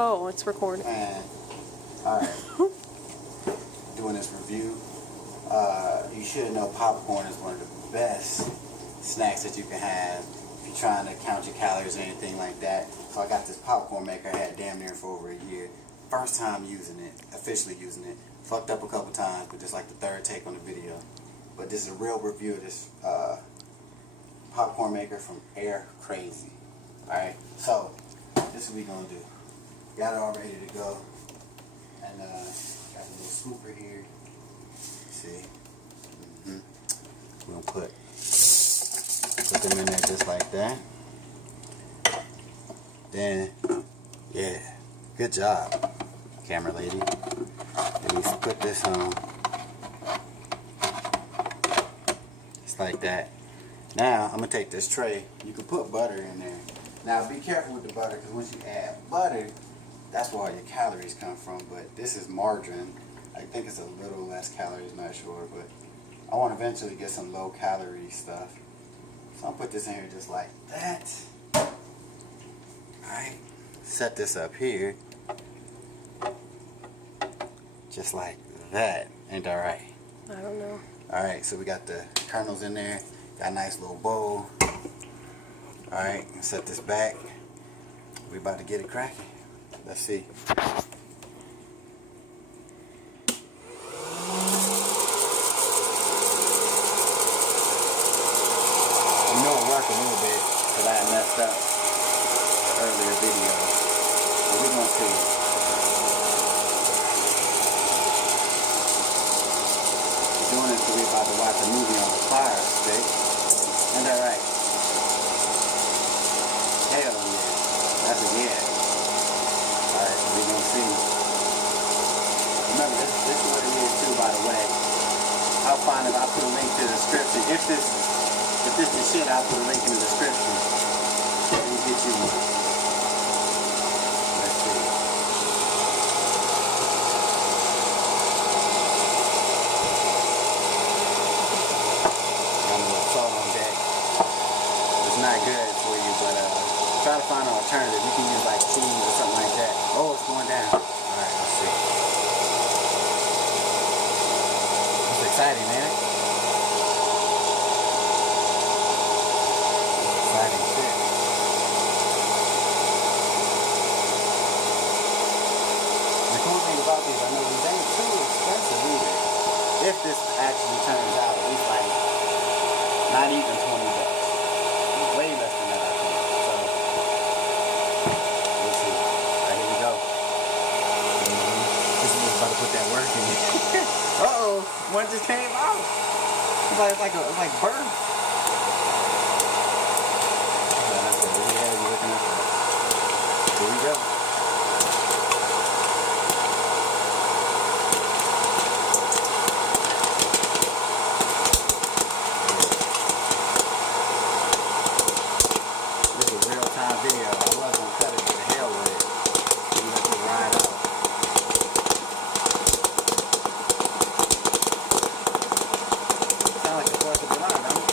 Oh, it's recording. And, alright, doing this review. You should know popcorn is one of the best snacks that you can have if you're trying to count your calories or anything like that. So I got this popcorn maker I had damn near for over a year. First time using it, officially using it. Fucked up a couple times, but just like the third take on the video. But this is a real review of this popcorn maker from Air Crazy. Alright, so this is what we're gonna do. Got it all ready to go. And got a little scooper here. See? We're gonna put them in there just like that. Then, yeah, good job, camera lady. Then we put this on. Just like that. Now, I'm gonna take this tray. You can put butter in there. Now, be careful with the butter, because once you add butter, that's where all your calories come from. But this is margarine. I think it's a little less calories, not sure, but I want to eventually get some low calorie stuff. So I'll put this in here just like that. Alright, set this up here. Just like that. Ain't that right? I don't know. Alright, so we got the kernels in there. Got a nice little bowl. Alright, set this back. We about to get it cracking. Let's see. You know it worked a little bit because I had messed up the earlier video. But we're going to see. We're doing it because we're about to watch a movie on the fire stick. Isn't that right? Hell yeah. That's a yeah. Alright, so we're going to see. Remember, this is what it is too, by the way. I'll find if I put a link to the description. If this is shit, I'll put a link in the description. Let me get you one. Let's see. Got a little salt on deck. It's not good for you, but try to find an alternative. You can use like cheese or something like that. Oh, it's going down. Alright, let's see. It's exciting, man. Exciting shit. The cool thing about these, I know these ain't too expensive either. If this actually turns out, at least like not even $20. Way less than that, I think. So we'll see. Alright, here we go. This is just about to put that work in. Uh-oh, one just came out. It's like birth. Yeah, you're looking at that. Here we go. This is a real-time video. I was gonna cut it, but the hell with it. Let it ride out. Sound like the 4th of July, don't it?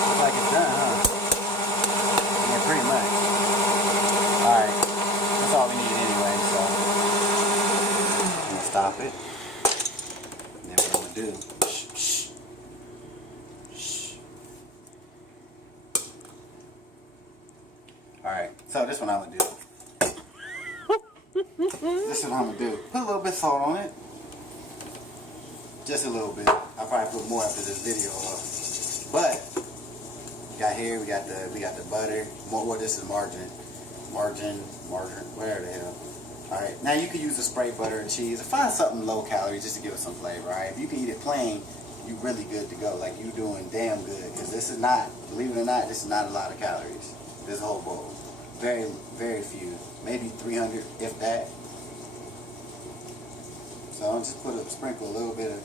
Looks like it's done, huh? Yeah, pretty much. Alright. That's all we need anyway, so I'm gonna stop it. And then what I'm gonna do. Shh. Alright, so this one I'm gonna do. This is what I'm gonna do. Put a little bit of salt on it. Just a little bit. I'll probably put more after this video up. But got here, we got the butter. Well, this is margarine, whatever the hell. All right, now you can use a spray butter and cheese. Find something low calorie just to give it some flavor. All right, if you can eat it plain, you really good to go. Like you doing damn good. Because this is not, believe it or not, this is not a lot of calories. This whole bowl, very, very few, maybe 300 if that. So I'll just sprinkle a little bit of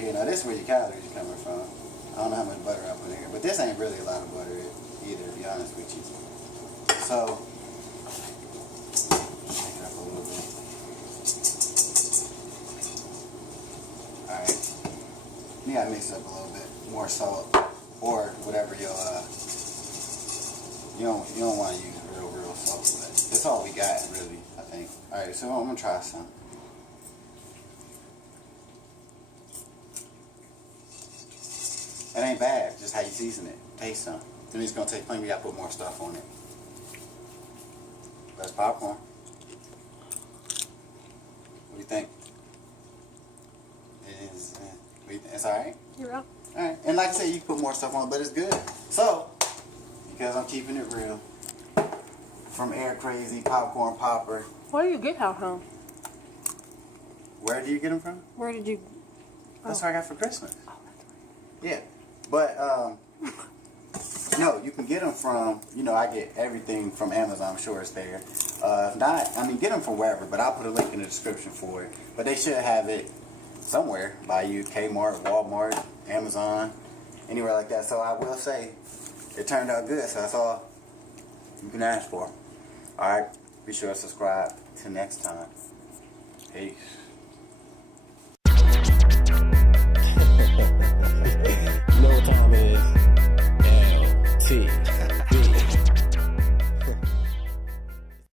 here. Now this is where your calories are coming from. I don't know how much butter I put in here, but this ain't really a lot of butter either, to be honest with you. So, shake it up a little bit. Alright. You gotta mix it up a little bit. More salt, or whatever your, you don't want to use real salt, but that's all we got, really, I think. Alright, so I'm gonna try some. It ain't bad, just how you season it. Taste some. Then it's gonna take plenty. We gotta put more stuff on it. That's popcorn. What do you think? It is. It's alright? Yeah. Alright. And like I said, you can put more stuff on it, but it's good. So, because I'm keeping it real, from Air Crazy Popcorn Popper. Where do you get that from? Where do you get them from? Where did you? That's what I got for Christmas. Yeah. But, no, you can get them from, I get everything from Amazon. I'm sure it's there. If not, get them from wherever, but I'll put a link in the description for it. But they should have it somewhere by you, Kmart, Walmart, Amazon, anywhere like that. So I will say, it turned out good, so that's all you can ask for. Alright, be sure to subscribe. Till next time. Peace.